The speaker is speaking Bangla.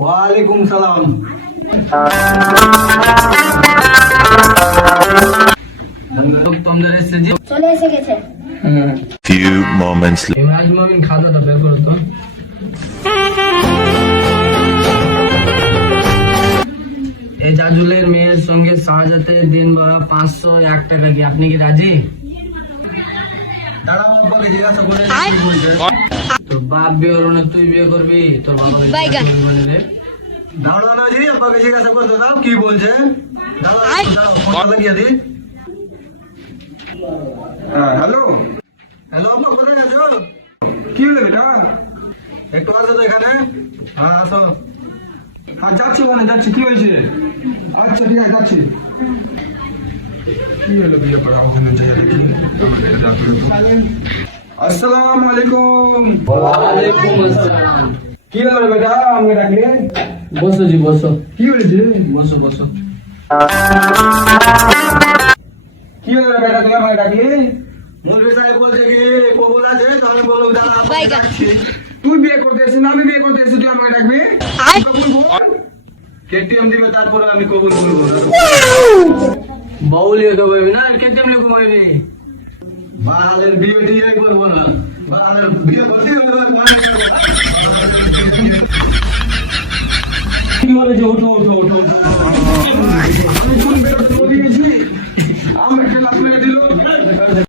ওয়ালাইকুম সালাম। চলে এসে গেছে। Few moments later. রাজমমিন খাতাটা বের করো তো। এই জাজুলের মেয়ের সঙ্গে শাহজাতের দিন ভাড়া 501 টাকা কি আপনি কি রাজি? দাঁড়াও, আব্বাকে জিজ্ঞাসা করে কি বলছে। তোর বাপ বিয়ে করবে না তুই বিয়ে করবি? তোর বাবা বললে দাঁড়াও না জি, আব্বাকে জিজ্ঞাসা করতে দাও কি বলছে। দাঁড়াও দাঁড়াও, ফোনটা লাগিয়ে দি। হ্যালো হ্যালো আব্বা, কোথায় আছো? কি হলো বেটা? একটু আসো তো এখানে। হ্যাঁ আসো। হ্যাঁ যাচ্ছি, মানে যাচ্ছি। কি হয়েছে? আচ্ছা ঠিক আছে যাচ্ছি। কি হলো বিয়ে করা ওখানে যাই দেখি। আসসালামু আলাইকুম। ওয়ালাইকুম আসসালাম। কি হলো বেটা আমাকে ডাকলে? বসো জি বসো। কি হয়েছে? বসো বসো। কি হলো বেটা তুমি আমাকে ডাকলে? মৌলভী সাহেব বলছে কি কবুল আছে, তো আমি বললাম দাঁড়া যাচ্ছি। তুই বিয়ে করতে এসেছিস না আমি বিয়ে করতে এসেছি, তুই আমাকে ডাকবি? কবুল বল। কেটিএম দিবে তারপরে আমি কবুল বলবো। বাউলি কবি না কেটিএম লিখবো বলবি। বাহালের বিয়ে টিয়ে করবো না, বাহালের বিয়ে করতে হবে